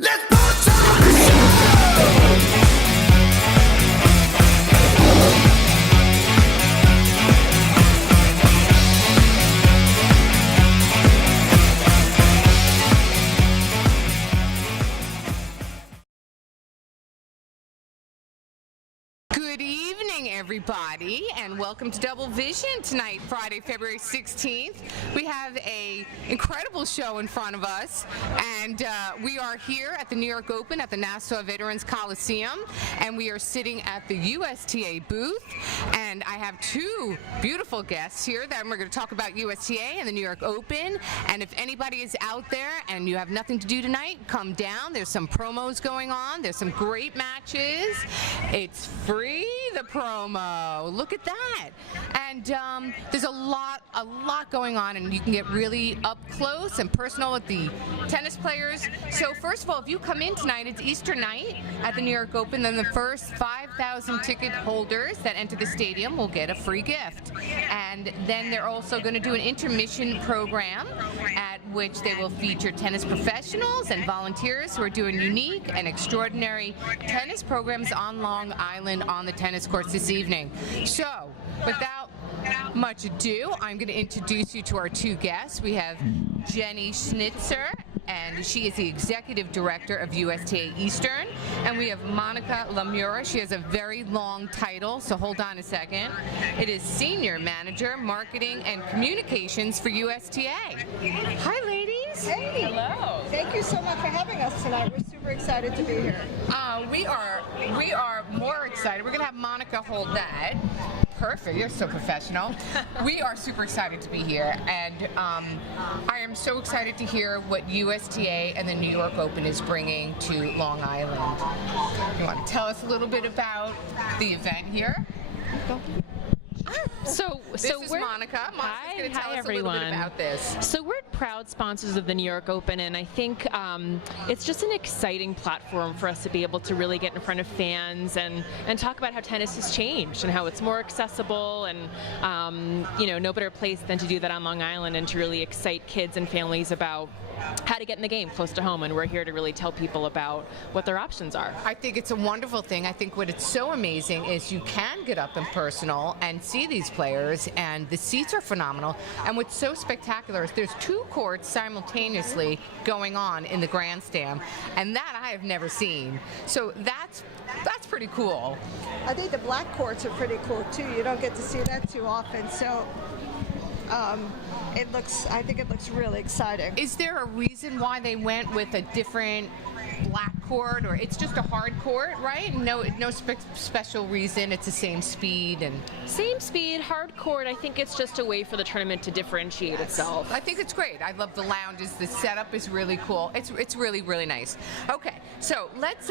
Let's put on a show! Good evening, everybody, and welcome to Double Vision tonight, Friday, February 16th. We have an incredible show in front of us, and we are here at the New York Open at the Nassau Veterans Coliseum, and we are sitting at the USTA booth, and I have two beautiful guests here that we're going to talk about USTA and the New York Open, and if anybody is out there and you have nothing to do tonight, come down. There's some promos going on. There's some great matches. It's free. The promo. Look at that. And there's a lot going on, and you can get really up close and personal with the tennis players. So first of all, if you come in tonight, it's Easter night at the New York Open, then the first 5,000 ticket holders that enter the stadium will get a free gift. And then they're also going to do an intermission program at which they will feature tennis professionals and volunteers who are doing unique and extraordinary tennis programs on Long Island on the tennis courts this evening. So, without much ado, I'm going to introduce you to our two guests. We have Jenny Schnitzer, and she is the Executive Director of USTA Eastern. And we have Monica Lamura. She has a very long title, so hold on a second. It is Senior Manager, Marketing and Communications for USTA. Hi, ladies. Hey. Hello. Thank you so much for having us tonight. We're super excited to be here. We are more excited. We're going to have Monica hold that. Perfect. You're so professional. We are super excited to be here, and I am so excited to hear what USTA and the New York Open is bringing to Long Island. You want to tell us a little bit about the event here? This is Monica. Monica's going to tell us everyone. a little bit about this. So we're proud sponsors of the New York Open, and I think it's just an exciting platform for us to be able to really get in front of fans and talk about how tennis has changed and how it's more accessible, and no better place than to do that on Long Island and to really excite kids and families about how to get in the game close to home, and we're here to really tell people about what their options are. I think it's a wonderful thing. I think what it's so amazing is you can get up and personal and see these players, and the seats are phenomenal. And what's so spectacular is there's two courts simultaneously going on in the grandstand, and that I have never seen. So that's pretty cool. I think the black courts are pretty cool too. You don't get to see that too often, so I think it looks really exciting. Is there a reason why they went with a different black court, or it's just a hard court, right? No special reason. It's the same speed and same speed, hard court. I think it's just a way for the tournament to differentiate itself. I think it's great. I love the lounges. The setup is really cool. It's really, really nice. Okay, so let's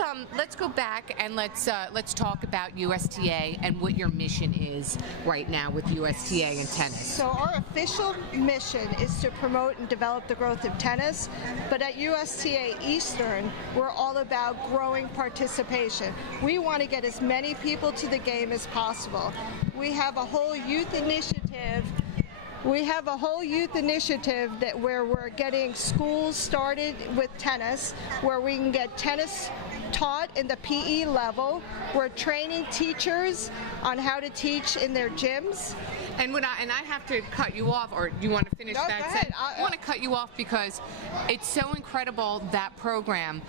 go back and let's talk about USTA and what your mission is right now with USTA and tennis. So our official mission is to promote and develop the growth of tennis, but at USTA Eastern, we're all about growing participation. We want to get as many people to the game as possible. We have a whole youth initiative. That where we're getting schools started with tennis, where we can get tennis taught in the PE level. We're training teachers on how to teach in their gyms. And I have to cut you off, or do you want to finish No, that go ahead. sentence? I want to cut you off because it's so incredible, that program.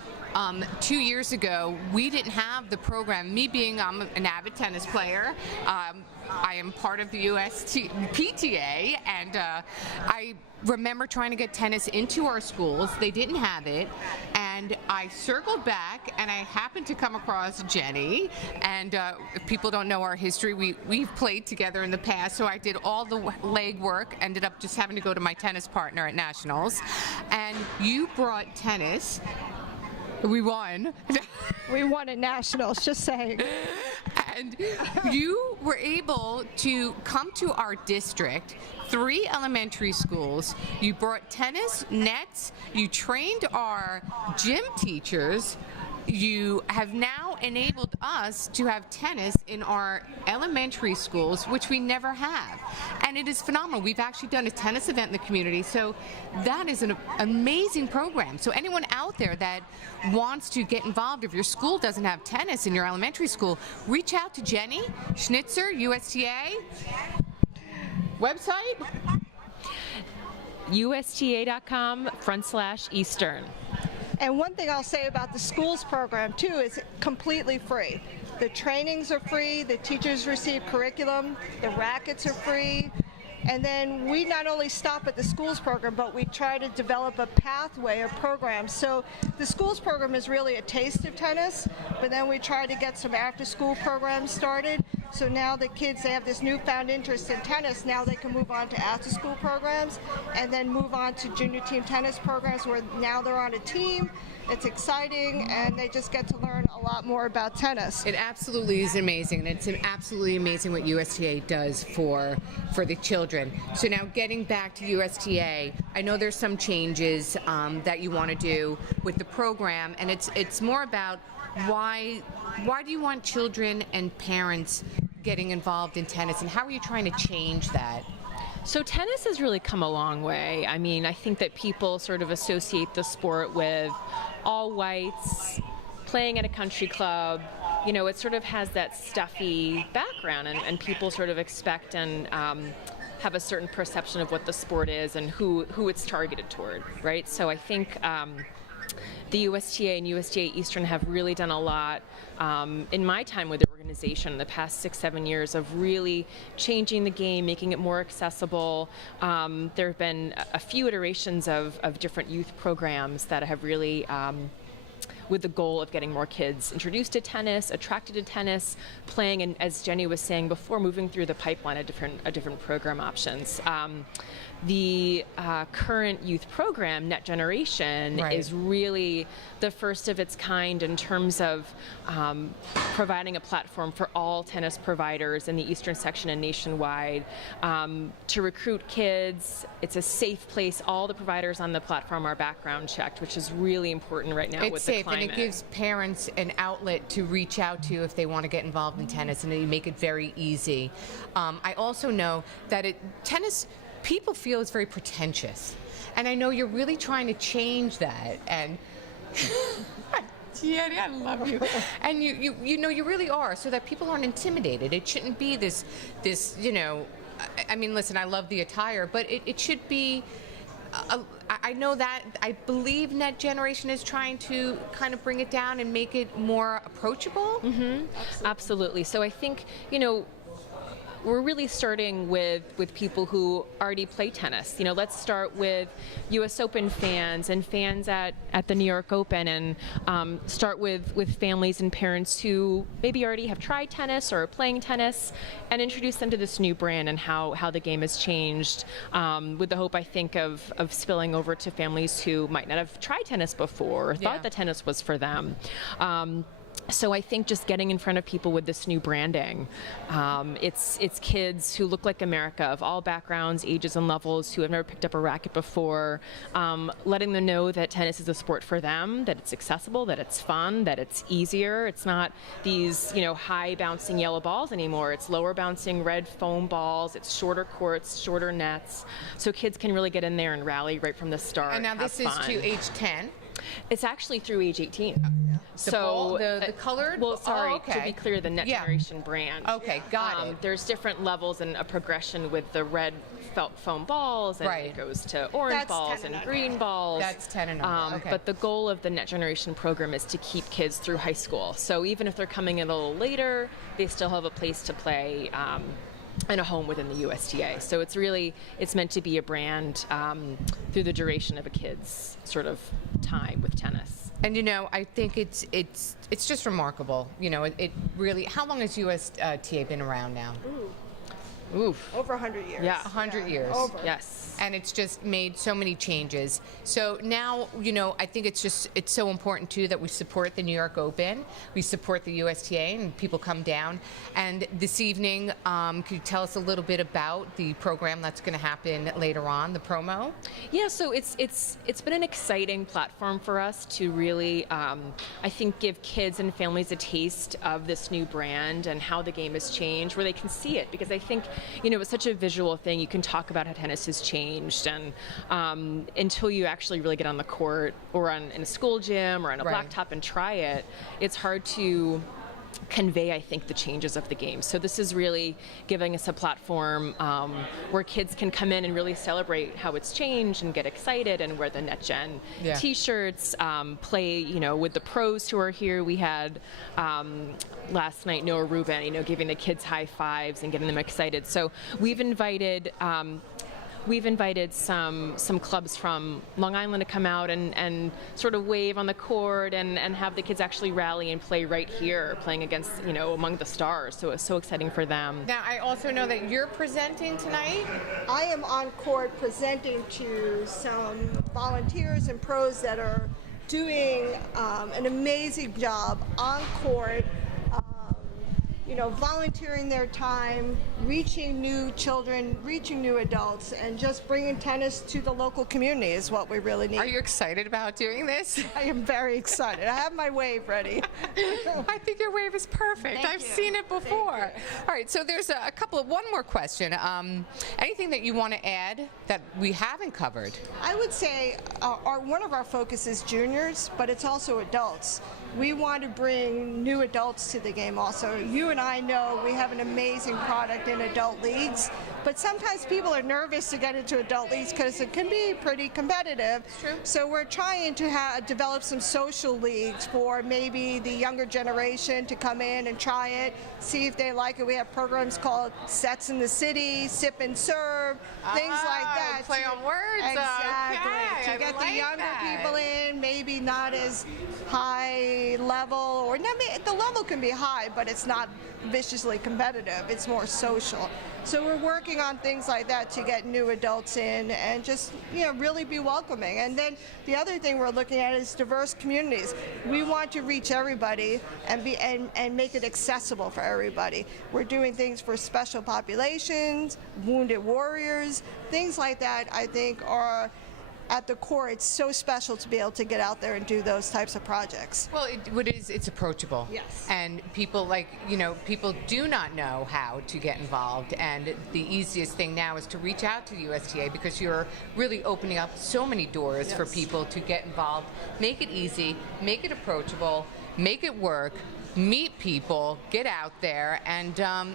2 years ago, we didn't have the program. I'm an avid tennis player. I am part of the PTA, and I remember trying to get tennis into our schools. They didn't have it, and I circled back, and I happened to come across Jenny. And if people don't know our history, we've played together in the past, so I did all the leg work, ended up just having to go to my tennis partner at Nationals, and you brought tennis. We won. We won at Nationals, just saying. And you were able to come to our district, 3 elementary schools. You brought tennis nets. You trained our gym teachers. you have now enabled us to have tennis in our elementary schools, which we never have. And it is phenomenal. We've actually done a tennis event in the community, so that is an amazing program. So anyone out there that wants to get involved, if your school doesn't have tennis in your elementary school, reach out to Jenny Schnitzer, USTA. Website? USTA.com/Eastern. And one thing I'll say about the schools program too is completely free. The trainings are free, the teachers receive curriculum, the rackets are free, and then we not only stop at the schools program, but we try to develop a pathway of programs. So the schools program is really a taste of tennis, but then we try to get some after-school programs started. So now the kids, they have this newfound interest in tennis. Now they can move on to after-school programs and then move on to junior team tennis programs where now they're on a team. It's exciting, and they just get to learn a lot more about tennis. It absolutely is amazing, and it's absolutely amazing what USTA does for the children. So now getting back to USTA, I know there's some changes that you want to do with the program, and it's more about why do you want children and parents getting involved in tennis, and how are you trying to change that? So tennis has really come a long way. I mean, I think that people sort of associate the sport with all whites, playing at a country club. You know, it sort of has that stuffy background, and people sort of expect and have a certain perception of what the sport is and who it's targeted toward, right? So I think the USTA and USTA Eastern have really done a lot in my time with the organization in the past 6-7 years of really changing the game, making it more accessible. There have been a few iterations of different youth programs that have really with the goal of getting more kids introduced to tennis, attracted to tennis, playing, and as Jenny was saying before, moving through the pipeline of different program options. The current youth program, Net Generation, Right. is really the first of its kind in terms of providing a platform for all tennis providers in the Eastern section and nationwide to recruit kids. It's a safe place. All the providers on the platform are background checked, which is really important right now It's with safe, the climate. and it gives parents an outlet to reach out to if they want to get involved in tennis, and you make it very easy. I also know that tennis, people feel is very pretentious, and I know you're really trying to change that. And Jenny, I love you. And you know, you really are, so that people aren't intimidated. It shouldn't be this you know. I mean, listen, I love the attire, but it should be. I know that, I believe Net Generation is trying to kind of bring it down and make it more approachable. Mm-hmm. Absolutely. So I think, you know, we're really starting with people who already play tennis. You know, let's start with U.S. Open fans and fans at the New York Open, and start with families and parents who maybe already have tried tennis or are playing tennis, and introduce them to this new brand and how the game has changed, with the hope, I think, of spilling over to families who might not have tried tennis before or thought that tennis was for them. So I think just getting in front of people with this new branding, it's kids who look like America, of all backgrounds, ages, and levels, who have never picked up a racket before, letting them know that tennis is a sport for them, that it's accessible, that it's fun, that it's easier. It's not these, you know, high bouncing yellow balls anymore. It's lower bouncing red foam balls. It's shorter courts, shorter nets, so kids can really get in there and rally right from the start. And now this is to age 10. It's actually through age 18. The colored? Well, sorry, Oh, okay. to be clear, the Net Generation brand. Okay, got it. There's different levels and a progression with the red felt foam balls, and Right. it goes to orange That's balls 10 and and green balls. That's 10 and under, okay. But the goal of the Net Generation program is to keep kids through high school. So even if they're coming in a little later, they still have a place to play and a home within the USTA. So it's meant to be a brand through the duration of a kid's sort of time with tennis. And you know, I think it's just remarkable. You know, it really. How long has USTA been around now? Oof. Over 100 years. Yeah. 100 years. Over. Yes. And it's just made so many changes. So now, I think it's so important too that we support the New York Open, we support the USTA, and people come down. And this evening, could you tell us a little bit about the program that's going to happen later on, the promo? Yeah, so it's been an exciting platform for us to really, I think, give kids and families a taste of this new brand and how the game has changed, where they can see it. Because I think, it's such a visual thing. You can talk about how tennis has changed, and until you actually really get on the court or in a school gym or on a Right. blacktop and try it, it's hard to convey, I think, the changes of the game. So this is really giving us a platform where kids can come in and really celebrate how it's changed and get excited and wear the NetGen Yeah. t-shirts, play, with the pros who are here. We had last night Noah Rubin, giving the kids high fives and getting them excited. So we've invited some clubs from Long Island to come out and sort of wave on the court and have the kids actually rally and play right here, playing against, among the stars. So it's so exciting for them. Now, I also know that you're presenting tonight. I am on court presenting to some volunteers and pros that are doing an amazing job on court, volunteering their time, reaching new children, reaching new adults, and just bringing tennis to the local community is what we really need. Are you excited about doing this? I am very excited. I have my wave ready. I think your wave is perfect. Thank I've you. seen it before. All right, so there's one more question. Anything that you want to add that we haven't covered? I would say one of our focus is juniors, but it's also adults. We want to bring new adults to the game also. You and I know we have an amazing product in adult leagues, but sometimes people are nervous to get into adult leagues because it can be pretty competitive. True. So we're trying to develop some social leagues for maybe the younger generation to come in and try it, see if they like it. We have programs called Sets in the City, Sip and Serve, things like that. Play on words. Exactly. Okay, To get I the like younger that. people in, maybe not as high level, or the level can be high, but it's not viciously competitive. It's more social. So we're working on things like that to get new adults in and just really be welcoming. And then the other thing we're looking at is diverse communities. We want to reach everybody and make it accessible for everybody. We're doing things for special populations, wounded warriors, things like that. I think are at the core. It's so special to be able to get out there and do those types of projects. Well, it's approachable. Yes. And people people do not know how to get involved, and the easiest thing now is to reach out to the USTA because you're really opening up so many doors for Yes. people to get involved. Make it easy, make it approachable, make it work. Meet people, get out there, and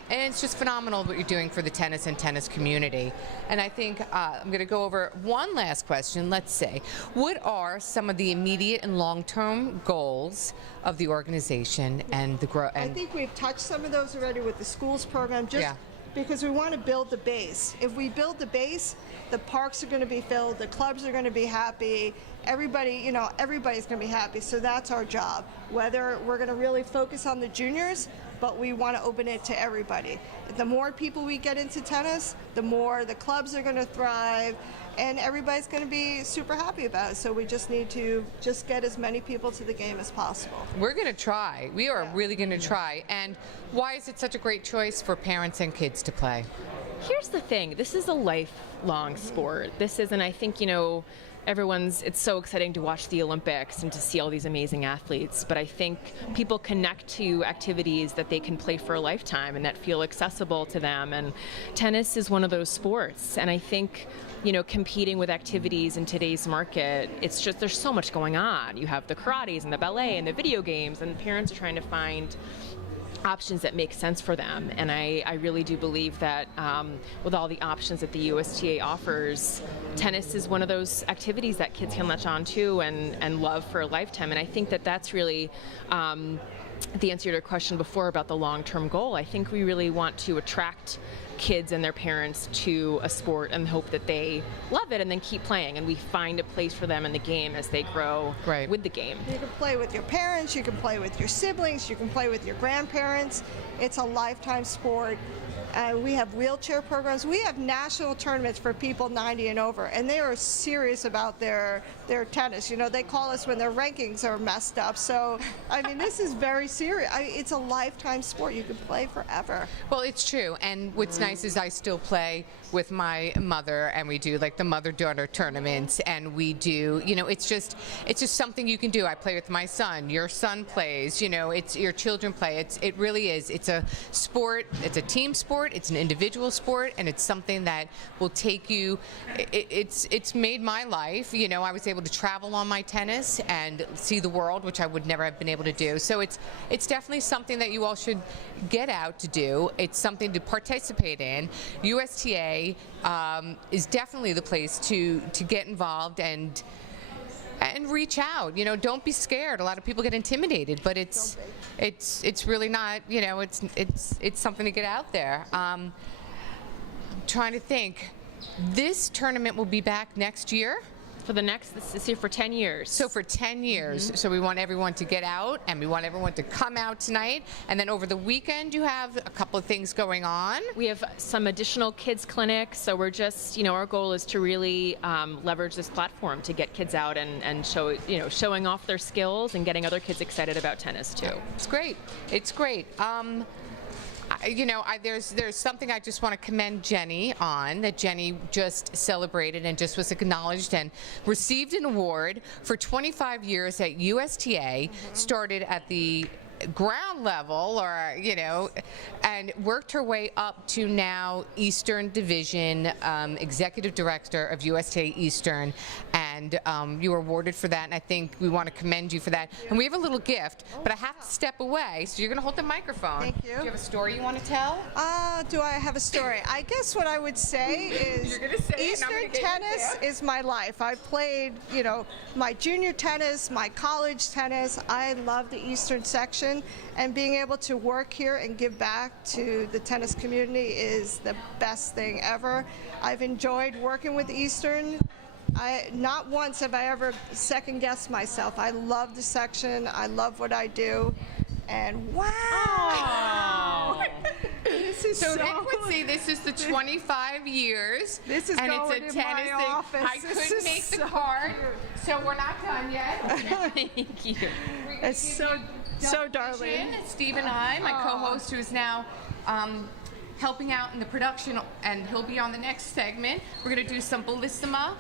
it's just phenomenal what you're doing for the tennis and tennis community. And I think I'm going to go over one last question. Let's say, what are some of the immediate and long-term goals of the organization and the growth? I think we've touched some of those already with the schools program, just Yeah. because we want to build the base. If we build the base, the parks are going to be filled, the clubs are going to be happy, everybody, everybody's going to be happy. So that's our job. Whether we're going to really focus on the juniors, but we want to open it to everybody. The more people we get into tennis, the more the clubs are going to thrive, and everybody's going to be super happy about it. So we just need to just get as many people to the game as possible. We're going to try. We are really going to try. And why is it such a great choice for parents and kids to play? Here's the thing. This is a lifelong sport. This isn't, I think, it's so exciting to watch the Olympics and to see all these amazing athletes, but I think people connect to activities that they can play for a lifetime and that feel accessible to them, and tennis is one of those sports. And I think, competing with activities in today's market, it's just, there's so much going on. You have the karates and the ballet and the video games, and parents are trying to find options that make sense for them. And I really do believe that with all the options that the USTA offers, tennis is one of those activities that kids can latch on to and love for a lifetime. And I think that that's really the answer to your question before about the long-term goal. I think we really want to attract kids and their parents to a sport and hope that they love it and then keep playing, and we find a place for them in the game as they grow with the game. You can play with your parents, you can play with your siblings, you can play with your grandparents. It's a lifetime sport. We have wheelchair programs. We have national tournaments for people 90 and over, and they are serious about their tennis. You know, they call us when their rankings are messed up. So, I mean, this is very serious. It's a lifetime sport. You can play forever. Well, it's true. And what's nice is I still play with my mother, and we do like the mother-daughter tournaments, and we do, you know, it's just something you can do. I play with my son. Your son plays. You know, it's your children play. It really is. It's a sport. It's a team sport. It's an individual sport, and it's something that will take you. It's made my life. You know, I was able to travel on my tennis and see the world, which I would never have been able to do. So it's definitely something that you all should get out to do. It's something to participate in. USTA is definitely the place to get involved and reach out. You know, don't be scared. A lot of people get intimidated, but it's really not. You know, it's something to get out there. I'm trying to think. This tournament will be back next year. For this year for 10 years. So for 10 years. So we want everyone to get out, and we want everyone to come out tonight. And then over the weekend, you have a couple of things going on. We have some additional kids clinics. So we're just, you know, our goal is to really leverage this platform to get kids out and show, you know, showing off their skills and getting other kids excited about tennis too. It's great. It's great. You know, there's something I just want to commend Jenny on, that Jenny just celebrated and just was acknowledged and received an award for 25 years at USTA, started at the ground level, or, you know, and worked her way up to now Eastern Division Executive Director of USTA Eastern, and you were awarded for that, and I think we want to commend you for that. And we have a little gift, but I have to step away, so you're going to hold the microphone. Thank you. Do you have a story you want to tell? Do I have a story? I guess what I would say is You're gonna say it, and I'm Eastern gonna get tennis into it. is my life. I've played, you know, my junior tennis, my college tennis. I love the Eastern section, and being able to work here and give back to the tennis community is the best thing ever. I've enjoyed working with Eastern. Not once have I ever second-guessed myself. I love the section. I love what I do. And wow! This is So see, this is the 25 years. This is and going it's a in tennis my thing. office. I This couldn't is make the so card, cute. so we're not done yet. Thank you. It's so darling. Steve and I, my co-host, who is now helping out in the production, and he'll be on the next segment. We're going to do some Bellissima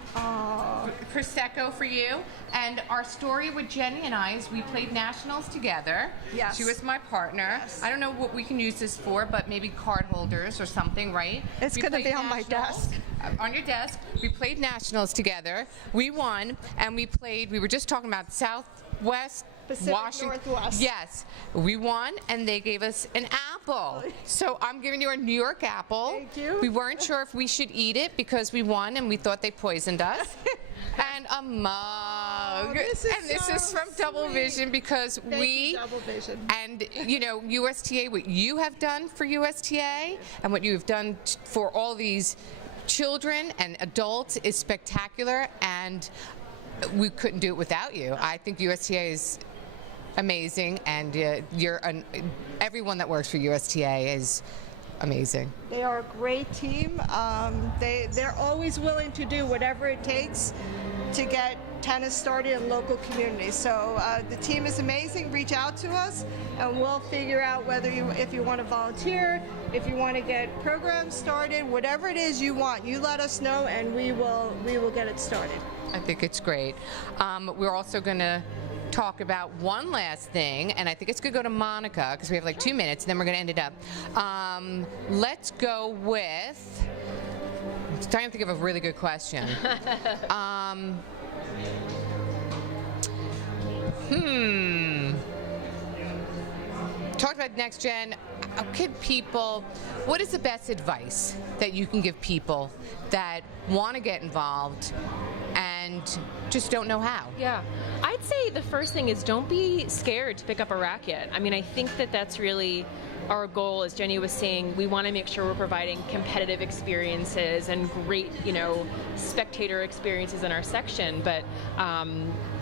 Prosecco for you. And our story with Jenny and I is we played nationals together. Yes. She was my partner. Yes. I don't know what we can use this for, but maybe card holders or something, right? It's We going to played be on my nationals, desk. on your desk. We played nationals together. We won, and we were just talking about Southwest Pacific Washington. Northwest. Yes, we won, and they gave us an apple. So I'm giving you a New York apple. Thank you. We weren't sure if we should eat it because we won, and we thought they poisoned us. And a mug. this is and this so is from Double sweet. Vision, because Thank we you, Double Vision. and you know, USTA, what you have done for USTA and what you have done for all these children and adults is spectacular, and we couldn't do it without you. I think USTA is amazing, and everyone that works for USTA is amazing. They are a great team. They're always willing to do whatever it takes to get tennis started in local communities. So the team is amazing. Reach out to us, and we'll figure out if you want to volunteer, if you want to get programs started, whatever it is you want. You let us know, and we will get it started. I think it's great. We're also going to talk about one last thing, and I think it's going to go to Monica because we have like 2 minutes, and then we're going to end it up. Let's go with. I'm trying to think of a really good question. Talked about next gen. What is the best advice that you can give people that want to get involved and and just don't know how? Yeah, I'd say the first thing is don't be scared to pick up a racket. I mean, I think that that's really our goal. As Jenny was saying, we want to make sure we're providing competitive experiences and great, spectator experiences in our section. But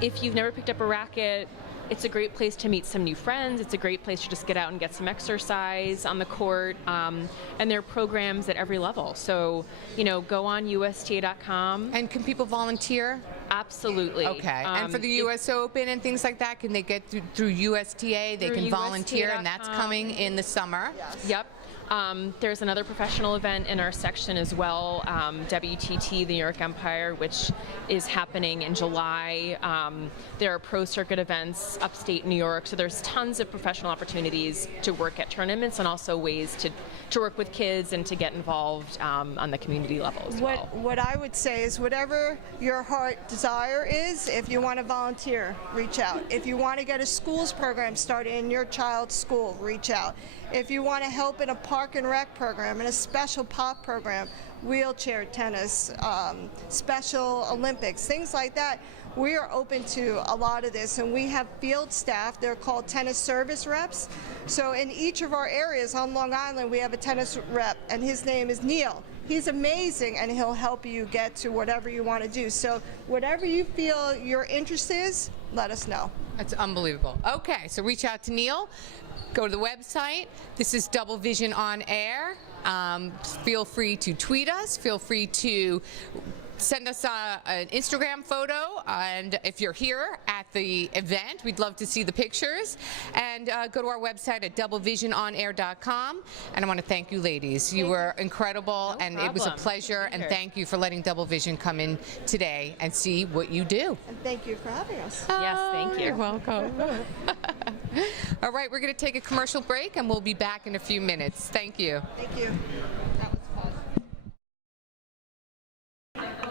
if you've never picked up a racket, it's a great place to meet some new friends. It's a great place to just get out and get some exercise on the court. And there are programs at every level. So, go on USTA.com. And can people volunteer? Absolutely. Okay. And for the U.S. Open and things like that, can they get through USTA? They can volunteer, and that's coming in the summer. Yes. Yep. There's another professional event in our section as well, WTT, the New York Empire, which is happening in July. There are pro circuit events upstate New York, so there's tons of professional opportunities to work at tournaments and also ways to work with kids and to get involved on the community level as well. What I would say is whatever your heart desire is, if you want to volunteer, reach out. If you want to get a schools program started in your child's school, reach out. If you want to help in a park and rec program, in a special pop program, wheelchair tennis, special Olympics, things like that, we are open to a lot of this, and we have field staff. They're called tennis service reps. So in each of our areas on Long Island, we have a tennis rep, and his name is Neil. He's amazing, and he'll help you get to whatever you want to do. So whatever you feel your interest is, let us know. That's unbelievable. Okay, so reach out to Neil. Go to the website. This is Double Vision on Air. Feel free to tweet us. Feel free to send us an Instagram photo, and if you're here at the event, we'd love to see the pictures. And go to our website at doublevisiononair.com. And I want to thank you, ladies. You were incredible, and it was a pleasure. And thank you for letting Double Vision come in today and see what you do. And thank you for having us. Yes, thank you. You're welcome. All right, we're going to take a commercial break, and we'll be back in a few minutes. Thank you. Thank you. That was fun.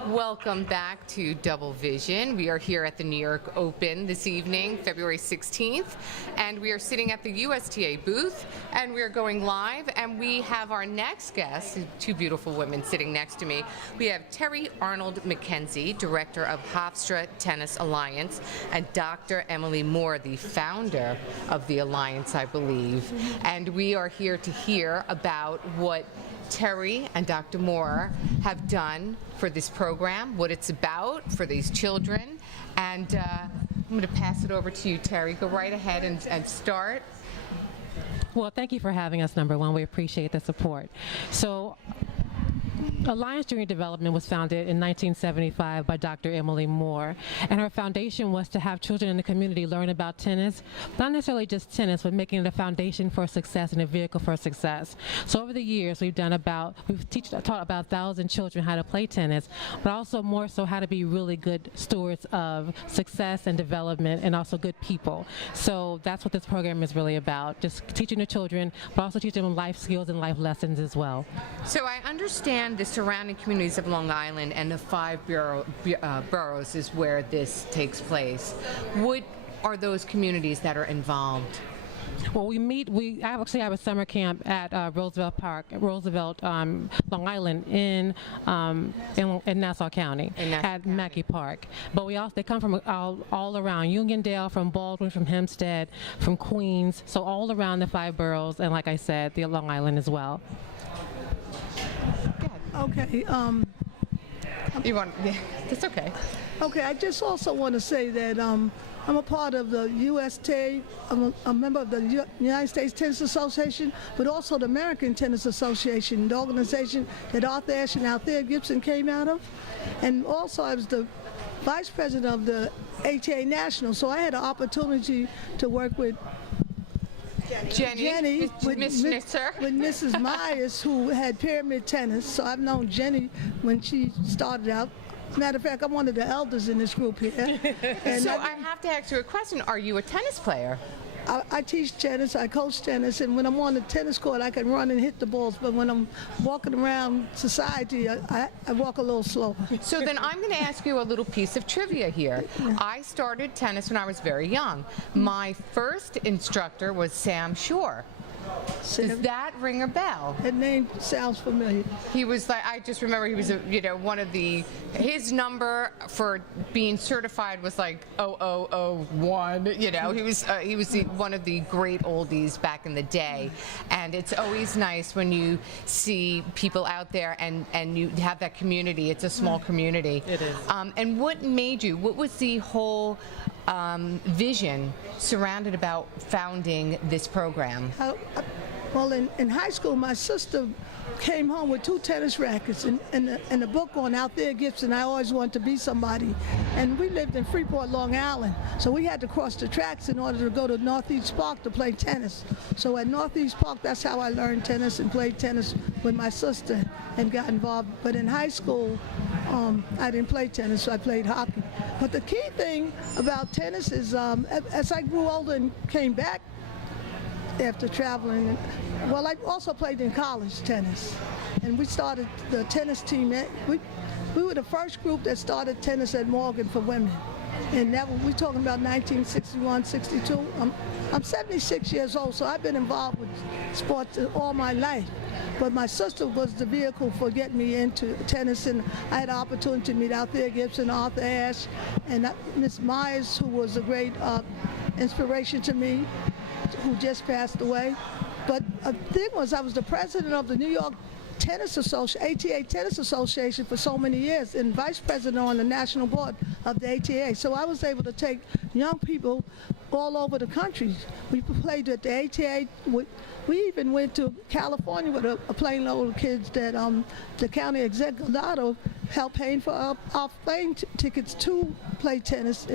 Welcome back to Double Vision. We are here at the New York Open this evening, February 16th, and we are sitting at the USTA booth, and we are going live, and we have our next guest, two beautiful women sitting next to me. We have Terry Arnold McKenzie, Director of Hofstra Tennis Alliance, and Dr. Emily Moore, the founder of the Alliance, I believe. And we are here to hear about what Terry and Dr. Moore have done for this program, what it's about for these children. And I'm going to pass it over to you, Terry. Go right ahead and start. Well, thank you for having us, number one. We appreciate the support. So, Alliance Junior Development was founded in 1975 by Dr. Emily Moore, and her foundation was to have children in the community learn about tennis, not necessarily just tennis, but making it a foundation for success and a vehicle for success. So over the years, we've taught about 1,000 children how to play tennis, but also more so how to be really good stewards of success and development, and also good people. So that's what this program is really about, just teaching the children, but also teaching them life skills and life lessons as well. So I understand the surrounding communities of Long Island and the 5 boroughs is where this takes place. What are those communities that are involved? Well, I actually have a summer camp at Roosevelt Park, Long Island in Nassau County, at Mackey Park. But they come from all around, Uniondale, from Baldwin, from Hempstead, from Queens, so all around the 5 boroughs, and like I said, the Long Island as well. Okay. You want? Yeah, that's okay. Okay. I just also want to say that I'm a part of the USTA. I'm a member of the United States Tennis Association, but also the American Tennis Association, the organization that Arthur Ashe and Althea Gibson came out of. And also, I was the vice president of the ATA National, so I had an opportunity to work with Jenny with Miss Schnitzer. With Mrs. Myers, who had pyramid tennis. So I've known Jenny when she started out. Matter of fact, I'm one of the elders in this group here. And so I have to ask you a question. Are you a tennis player? I teach tennis, I coach tennis, and when I'm on the tennis court, I can run and hit the balls, but when I'm walking around society, I walk a little slow. So then I'm going to ask you a little piece of trivia here. I started tennis when I was very young. My first instructor was Sam Shore. Does that ring a bell? That name sounds familiar. He was like, I just remember he was, one of his number for being certified was like 0001. He was one of the great oldies back in the day, and it's always nice when you see people out there and you have that community. It's a small community. It is. And what was the whole vision surrounded about founding this program? Well, in high school, my sister came home with 2 tennis rackets and a book on Out There Gibson. I always wanted to be somebody. And we lived in Freeport, Long Island, so we had to cross the tracks in order to go to Northeast Park to play tennis. So at Northeast Park, that's how I learned tennis and played tennis with my sister and got involved. But in high school, I didn't play tennis, so I played hockey. But the key thing about tennis is as I grew older and came back after traveling, well, I also played in college tennis, and we started the tennis team. We were the first group that started tennis at Morgan for women, and we're talking about 1961, 62. I'm 76 years old, so I've been involved with sports all my life. But my sister was the vehicle for getting me into tennis, and I had the opportunity to meet Out There Gibson, Arthur Ashe, and Miss Myers, who was a great inspiration to me, who just passed away. But the thing was, I was the president of the New York Tennis Association, ATA Tennis Association for so many years, and vice president on the national board of the ATA. So I was able to take young people all over the country. We played at the ATA. We even went to California with a plane load of kids that the county executive helped paying for our plane tickets to play tennis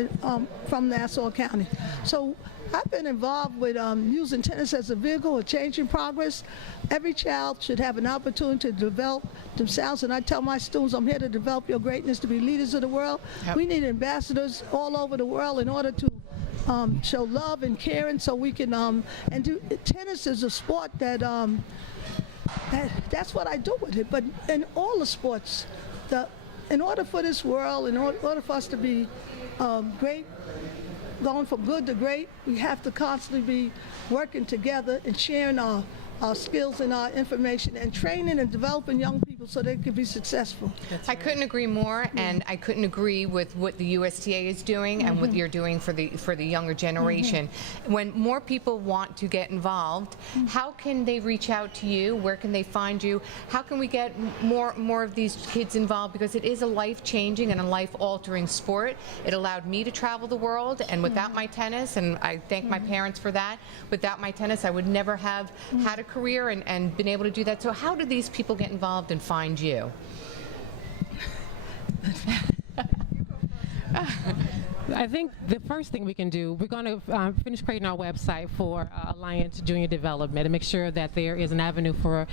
from Nassau County. So I've been involved with using tennis as a vehicle of changing progress. Every child should have an opportunity to develop themselves, and I tell my students, I'm here to develop your greatness to be leaders of the world. Yep. We need ambassadors all over the world in order to show love and caring, so we can and do. Tennis is a sport that that's what I do with it. But in all the sports, in order for this world, in order for us to be great, going from good to great, we have to constantly be working together and sharing our skills and our information and training and developing young people so they can be successful. I couldn't agree more, and I couldn't agree with what the USTA is doing and what you're doing for the younger generation. When more people want to get involved, how can they reach out to you? Where can they find you? How can we get more of these kids involved? Because it is a life-changing and a life-altering sport. It allowed me to travel the world, and without my tennis, and I thank my parents for that, without my tennis I would never have had a career and been able to do that. So how do these people get involved and find you? I think the first thing we can do, we're going to finish creating our website for Alliance Junior Development and make sure that there is an avenue for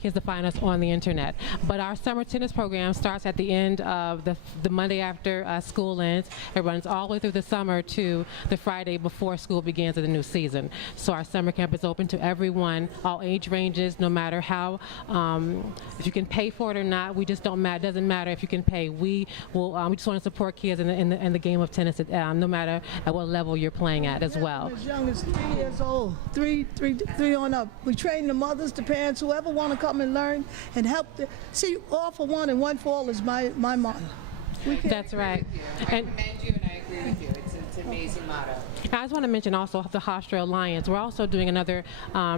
kids to find us on the internet. But our summer tennis program starts at the end of the Monday after school ends. It runs all the way through the summer to the Friday before school begins of the new season. So our summer camp is open to everyone, all age ranges, no matter how, if you can pay for it or not. We just don't matter. It doesn't matter if you can pay. We just want to support kids in the game of tennis, no matter at what level you're playing at as well. As young as 3 years old, three on up. We train the mothers, the parents, whoever want to come and learn and help. See, all for one and one for all is my motto. That's right. I commend you, and I agree with you. It's an amazing motto. I just want to mention also the Hofstra Alliance. We're also doing another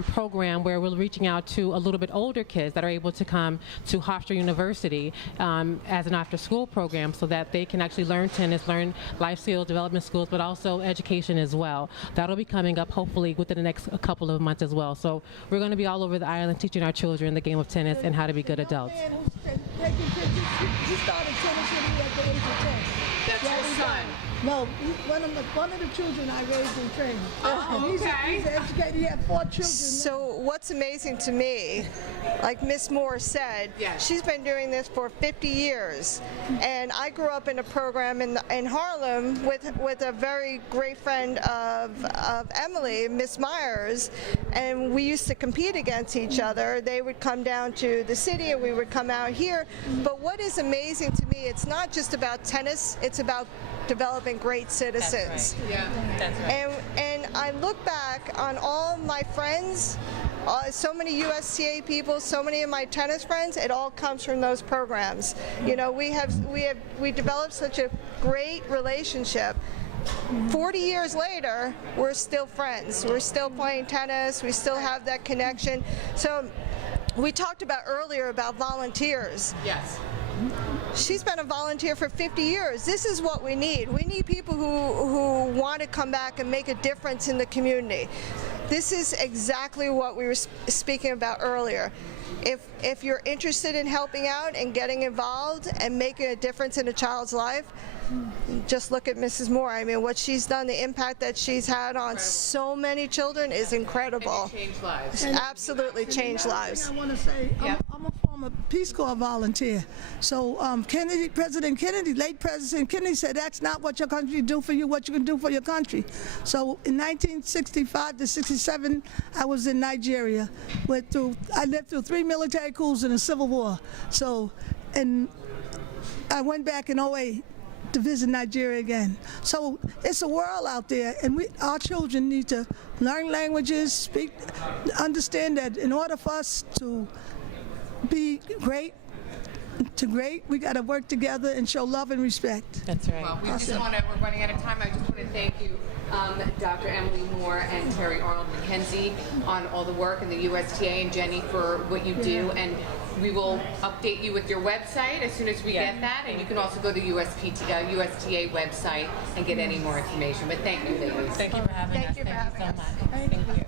program where we're reaching out to a little bit older kids that are able to come to Hofstra University as an after-school program so that they can actually learn tennis, learn life skills, development skills, but also education as well. That'll be coming up hopefully within the next couple of months as well. So we're going to be all over the island teaching our children the game of tennis and how to be good adults. He started tennis when he was at the age of 10. That's your son? No, one of the children I raised and trained. Oh, okay. He's educated. He had 4 children. So what's amazing to me, like Miss Moore said, yes, she's been doing this for 50 years. And I grew up in a program in Harlem with a very great friend of Emily, Miss Myers, and we used to compete against each other. They would come down to the city and we would come out here. But what is amazing to me, it's not just about tennis, it's about developing great citizens. That's right. Yeah, that's right. And I look back on all my friends, so many USTA people, so many of my tennis friends, it all comes from those programs. You know, we developed such a great relationship. 40 years later, we're still friends. We're still playing tennis. We still have that connection. So we talked about earlier about volunteers. Yes. She's been a volunteer for 50 years. This is what we need. We need people who want to come back and make a difference in the community. This is exactly what we were speaking about earlier. If you're interested in helping out and getting involved and making a difference in a child's life, just look at Mrs. Moore. I mean, what she's done, the impact that she's had on so many children is incredible. And changed lives. Absolutely changed lives. I want to say, I'm a former Peace Corps volunteer. So President Kennedy, late President Kennedy said, that's not what your country do for you, what you can do for your country. So in 1965 to 67, I was in Nigeria. I lived through 3 military coups and a civil war. So, and I went back in 08 to visit Nigeria again. So it's a world out there, and our children need to learn languages, understand that in order for us to be great, we got to work together and show love and respect. That's right. Well, we're running out of time. I just want to thank you, Dr. Emily Moore and Terry Arnold Mackenzie, on all the work in the USTA, and Jenny for what you do. And we will update you with your website as soon as we get that, and you can also go to the USTA website and get any more information. But thank you, ladies. Thank you for having us. Thank you for having us. Thank you.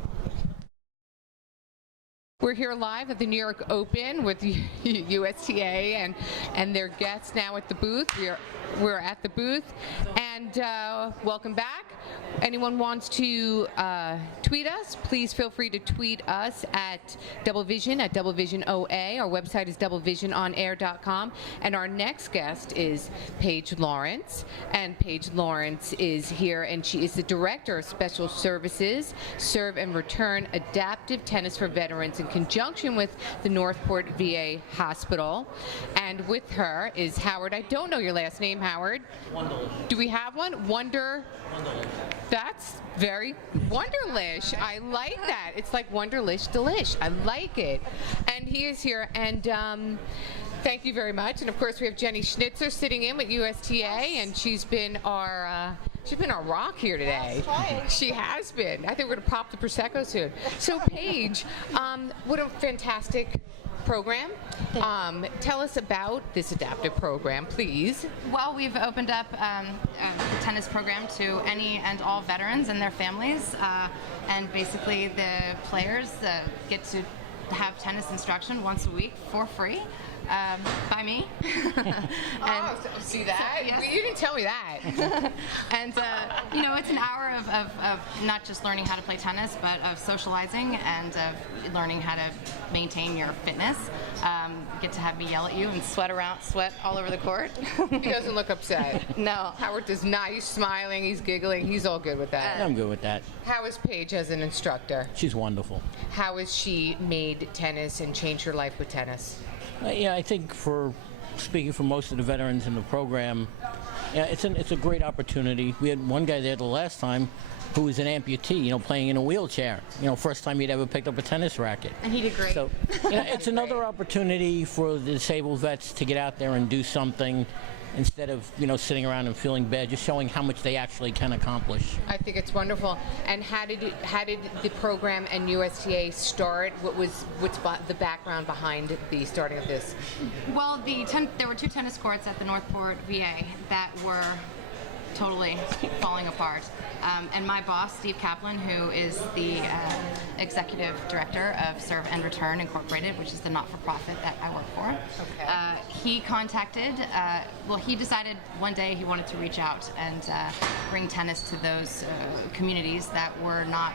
We're here live at the New York Open with USTA and their guests now at the booth. We're at the booth, and welcome back. Anyone wants to tweet us, please feel free to tweet us at Double Vision, at Double Vision OA. Our website is doublevisiononair.com. And our next guest is Paige Lawrence. And Paige Lawrence is here, and she is the Director of Special Services, Serve and Return Adaptive Tennis for Veterans in conjunction with the Northport VA Hospital. And with her is Howard. I don't know your last name, Howard. Wonderlish. Do we have one? Wonderlish. That's very Wonderlish. I like that. It's like Wonderlish delish. I like it. And he is here, and thank you very much. And of course, we have Jenny Schnitzer sitting in with USTA, and she's been our rock here today. She has been. I think we're going to pop the Prosecco soon. So Paige, what a fantastic program. Tell us about this adaptive program, please. Well, we've opened up a tennis program to any and all veterans and their families, and basically the players get to have tennis instruction once a week for free. By me. See that? Yes. You didn't tell me that. And you know, it's an hour of not just learning how to play tennis, but of socializing and of learning how to maintain your fitness. Get to have me yell at you and sweat all over the court. He doesn't look upset. No. Howard does not. He's smiling, he's giggling, he's all good with that. I'm good with that. How is Paige as an instructor? She's wonderful. How has she made tennis and changed her life with tennis? Yeah, I think speaking for most of the veterans in the program, yeah, it's a great opportunity. We had one guy there the last time who was an amputee, playing in a wheelchair. First time he'd ever picked up a tennis racket. And he did great. So, it's another opportunity for the disabled vets to get out there and do something instead of, sitting around and feeling bad, just showing how much they actually can accomplish. I think it's wonderful. And how did the program and USTA start? What's the background behind the starting of this? Well, there were 2 tennis courts at the Northport VA that were totally falling apart. And my boss, Steve Kaplan, who is the executive director of Serve and Return Incorporated, which is the not-for-profit that I work for, he contacted, he decided one day he wanted to reach out and bring tennis to those communities that were not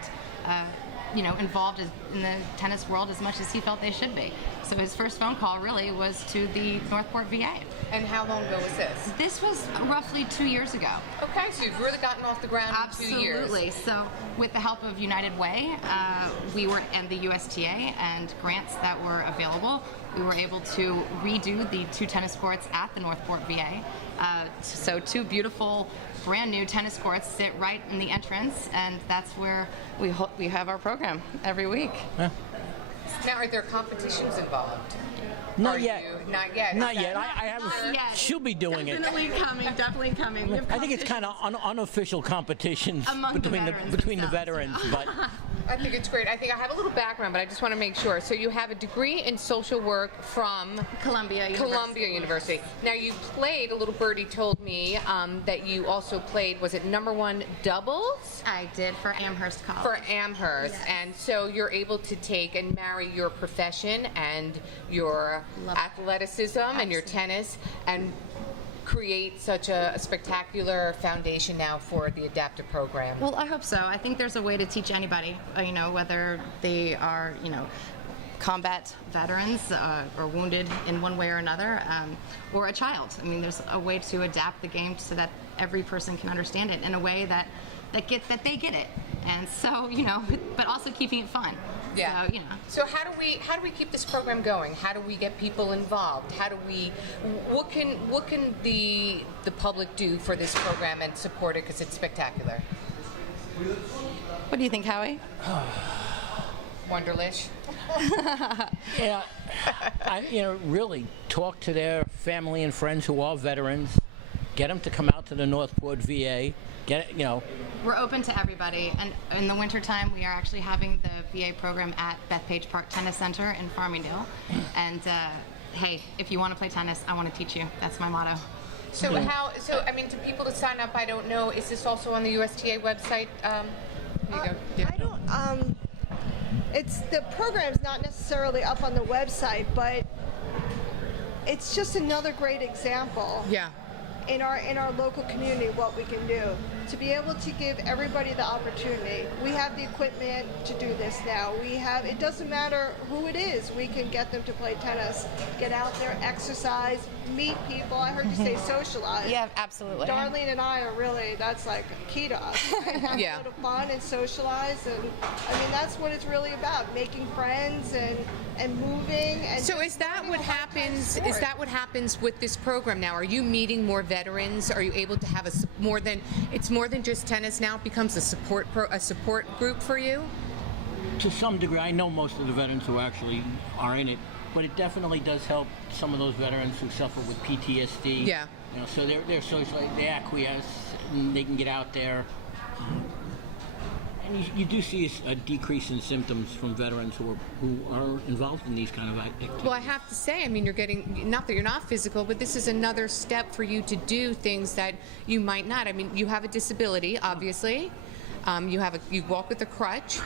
involved in the tennis world as much as he felt they should be. So his first phone call really was to the Northport VA. And how long ago was this? This was roughly 2 years ago. Okay, so you've really gotten off the ground in 2 years. Absolutely. So with the help of United Way, and the USTA and grants that were available, we were able to redo the 2 tennis courts at the Northport VA. So 2 beautiful, brand new tennis courts sit right in the entrance, and that's where we have our program every week. Yeah. Now, are there competitions involved? Not yet. Not yet. Not yet. I have. yet. She'll be doing it. Definitely coming. We have I think it's kind of unofficial competitions Among the between the veterans veterans, but I think it's great. I think I have a little background, but I just want to make sure. So you have a degree in social work from Columbia University. Now, you played, a little birdie told me, that you also played, was it #1 doubles? I did for Amherst College. For Amherst. Yes. And so you're able to take and marry your profession and your athleticism and your tennis and create such a spectacular foundation now for the adaptive program. Well, I hope so. I think there's a way to teach anybody, whether they are, combat veterans or wounded in one way or another, or a child. I mean, there's a way to adapt the game so that every person can understand it in a way that they get it. And so, but also keeping it fun. Yeah. So, So how do we keep this program going? How do we get people involved? What can the public do for this program and support it, because it's spectacular? what do you think, Howie? Wonderlish. yeah, really talk to their family and friends who are veterans. Get them to come out to the Northport VA. We're open to everybody, and in the wintertime, we are actually having the VA program at Bethpage Park Tennis Center in Farmingdale. And hey, if you want to play tennis, I want to teach you. That's my motto. So to people to sign up, I don't know, is this also on the USTA website? Here you go. I don't. The program's not necessarily up on the website, but it's just another great example. Yeah. In our local community, what we can do to be able to give everybody the opportunity. We have the equipment to do this now. It doesn't matter who it is, we can get them to play tennis, get out there, exercise, meet people. I heard you say socialize. Yeah, absolutely. Darlene and I are really, that's like key to us. Have Yeah. a little fun and socialize, and that's what it's really about, making friends and moving. And So is that what happens? Is that what happens with this program now? Are you meeting more veterans? Are you able to have it's more than just tennis now? It becomes a support group for you? to some degree, I know most of the veterans who actually are in it, but it definitely does help some of those veterans who suffer with PTSD. Yeah. So they're socially, they acquiesce and they can get out there. And you do see a decrease in symptoms from veterans who are involved in these kind of activities. Well, I have to say, you're getting, not that you're not physical, but this is another step for you to do things that you might not. You have a disability, obviously. You walk with a crutch.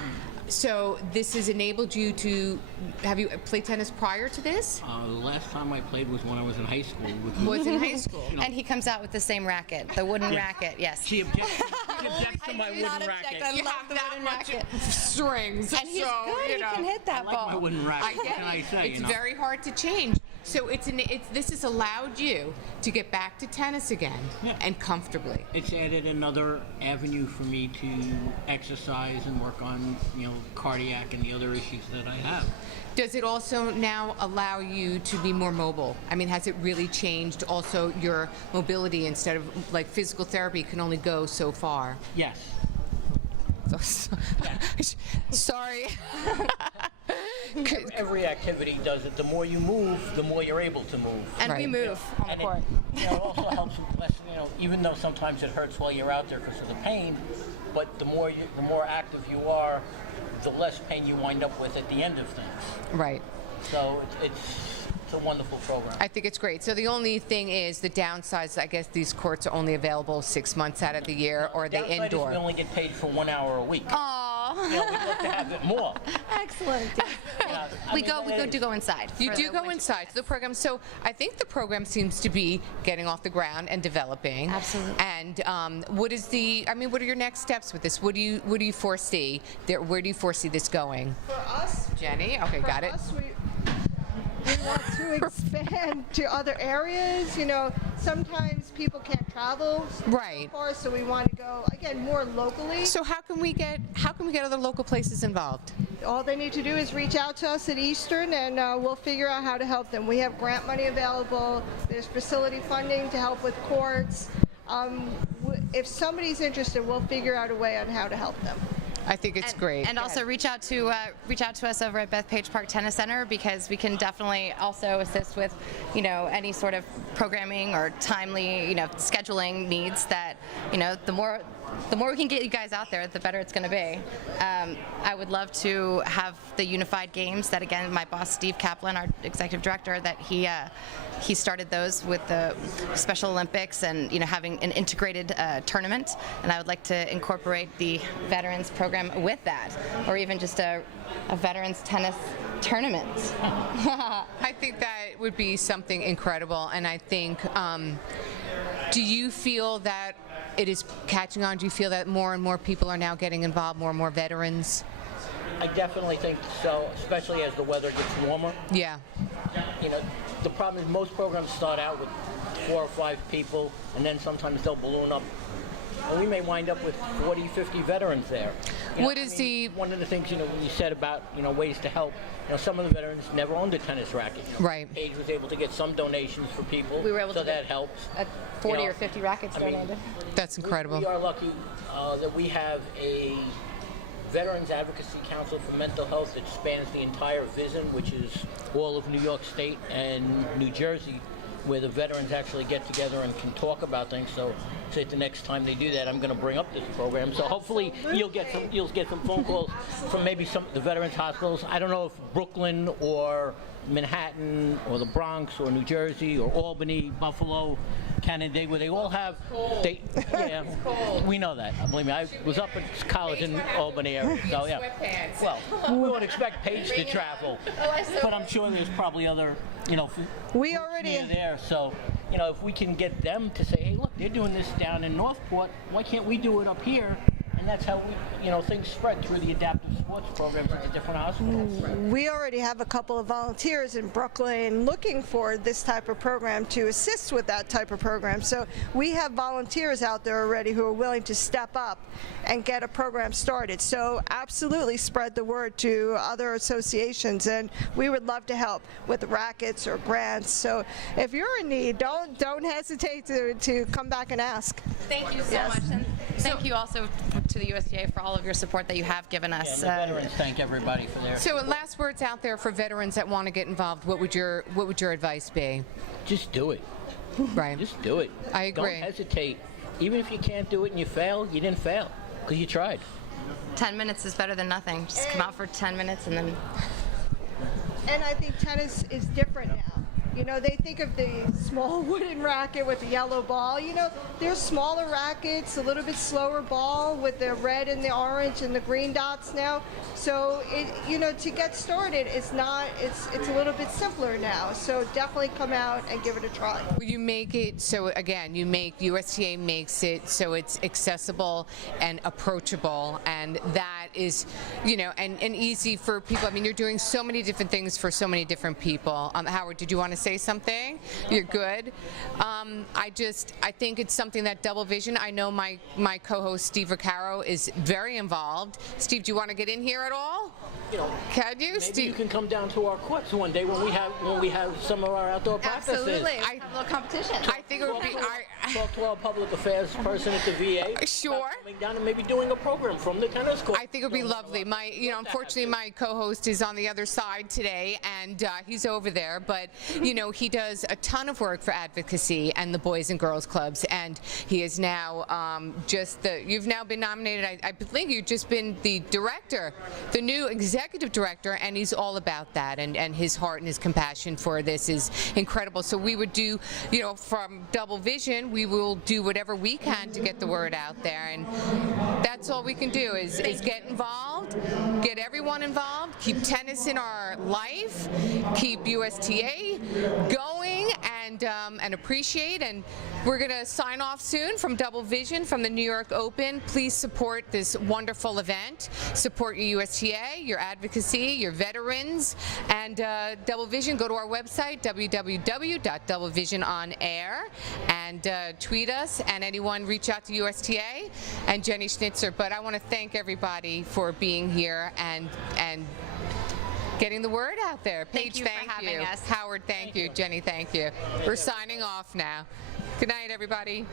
So this has enabled you to, have you played tennis prior to this? The last time I played was when I was in high school. Was in high school. And he comes out with the same racket, the wooden racket, yes. She objects to my wooden not racket. object. I You love have the that wooden much racket. strings. And he's so, good, he can hit that I like my ball. wooden racket. I What get can I it. say? It's very hard to change. So this has allowed you to get back to tennis again, Yeah. and comfortably. It's added another avenue for me to exercise and work on, cardiac and the other issues that I have. Does it also now allow you to be more mobile? Has it really changed also your mobility, instead of like physical therapy can only go so far? Yes. Sorry. Every activity does it. The more you move, the more you're able to move. And we Right. move on the And court. it also helps with less, even though sometimes it hurts while you're out there because of the pain, but the more active you are, the less pain you wind up with at the end of things. Right. So it's a wonderful program. I think it's great. So the only thing is the downsides, I guess these courts are only available 6 months out of the year, or are they Downside is indoor? we only get paid for 1 hour a week. Aw. we'd love to have it more. Excellent. We go inside. You for do the go winter. inside to the program. So I think the program seems to be getting off the ground and developing. Absolutely. And what are your next steps with this? What do you foresee? Where do you foresee this going? For us, Jenny? Okay, got it. We want to expand to other areas. You know, sometimes people can't travel Right. far, so we want to go again more locally. So how can we get other local places involved? All they need to do is reach out to us at Eastern, and we'll figure out how to help them. We have grant money available. There's facility funding to help with courts. If somebody's interested, we'll figure out a way on how to help them. I think it's great. And also reach out to us over at Bethpage Park Tennis Center, because we can definitely also assist with, any sort of programming or timely, scheduling needs that, the more we can get you guys out there, the better it's going to be. I would love to have the unified games that, again, my boss Steve Kaplan, our executive director, that he started those with the Special Olympics and having an integrated tournament, and I would like to incorporate the veterans program with that, or even just a veterans tennis tournament. I think that would be something incredible, and I think, do you feel that it is catching on? Do you feel that more and more people are now getting involved, more and more veterans? I definitely think so, especially as the weather gets warmer. Yeah. The problem is most programs start out with 4 or 5 people, and then sometimes they'll balloon up. And we may wind up with 40, 50 veterans there. One of the things, when you said about, ways to help, some of the veterans never owned a tennis racket. Right. Paige was able to get some donations for people, We were able so to that get helps. 40 or 50 rackets donated. That's incredible. We are lucky that we have a Veterans Advocacy Council for Mental Health that spans the entire VISN, which is all of New York State and New Jersey, where the veterans actually get together and can talk about things. So, say the next time they do that, I'm going to bring up this program. So hopefully you'll get some phone calls from maybe some of the veterans hospitals. I don't know if Brooklyn or Manhattan or the Bronx or New Jersey or Albany, Buffalo, Canada, where they all have. Yeah, we know that. Believe me, I was up at college in Albany area, so yeah. Well, we would expect Paige to travel, but I'm sure there's probably other, We groups already near there. So, if we can get them to say, hey, look, they're doing this down in Northport, why can't we do it up here? And that's how we, things spread through the adaptive sports programs at the different hospitals. We already have a couple of volunteers in Brooklyn looking for this type of program to assist with that type of program. So we have volunteers out there already who are willing to step up and get a program started. So absolutely spread the word to other associations, and we would love to help with rackets or grants. So if you're in need, don't hesitate to come back and ask. Thank you so much. And thank you also to the USDA for all of your support that you have given us. Yeah, the veterans thank everybody for their So, last words out there for veterans that want to get involved. What would your advice be? Just do it. Right. Just do it. I agree. Don't hesitate. Even if you can't do it and you fail, you didn't fail because you tried. 10 minutes is better than nothing. Just come out for 10 minutes and then. And I think tennis is different now. They think of the small wooden racket with the yellow ball. There's smaller rackets, a little bit slower ball with the red and the orange and the green dots now. So, to get started, it's a little bit simpler now. So definitely come out and give it a try. You make it so, again, USTA makes it so it's accessible and approachable, and that is, and easy for people. I mean, you're doing so many different things for so many different people. Howard, did you want to say something? You're good. I think it's something that Double Vision, I know my co-host Steve Vaccaro is very involved. Steve, do you want to get in here at all? Can you? Maybe Steve? you can come down to our courts one day when we have some of our outdoor practices. Absolutely. Have a little competition. I think it would be. Talk to our public affairs person at the VA. Sure. About coming down and maybe doing a program from the tennis court. I think it would be lovely. Unfortunately, my co-host is on the other side today, and he's over there. But he does a ton of work for advocacy and the Boys and Girls Clubs, and he is now you've now been nominated. I believe you've just been the director, the new executive director, and he's all about that. And his heart and his compassion for this is incredible. So we would do, from Double Vision, we will do whatever we can to get the word out there. And that's all we can do is get involved, get everyone involved, keep tennis in our life, keep USTA going, and appreciate. And we're going to sign off soon from Double Vision from the New York Open. Please support this wonderful event. Support your USTA, your advocacy, your veterans, and Double Vision. Go to our website, www.doublevisiononair, and tweet us, and anyone reach out to USTA and Jenny Schnitzer. But I want to thank everybody for being here and getting the word out there. Paige, Thank you for having us. Howard, thank you. Jenny, thank you. We're signing off now. Good night, everybody.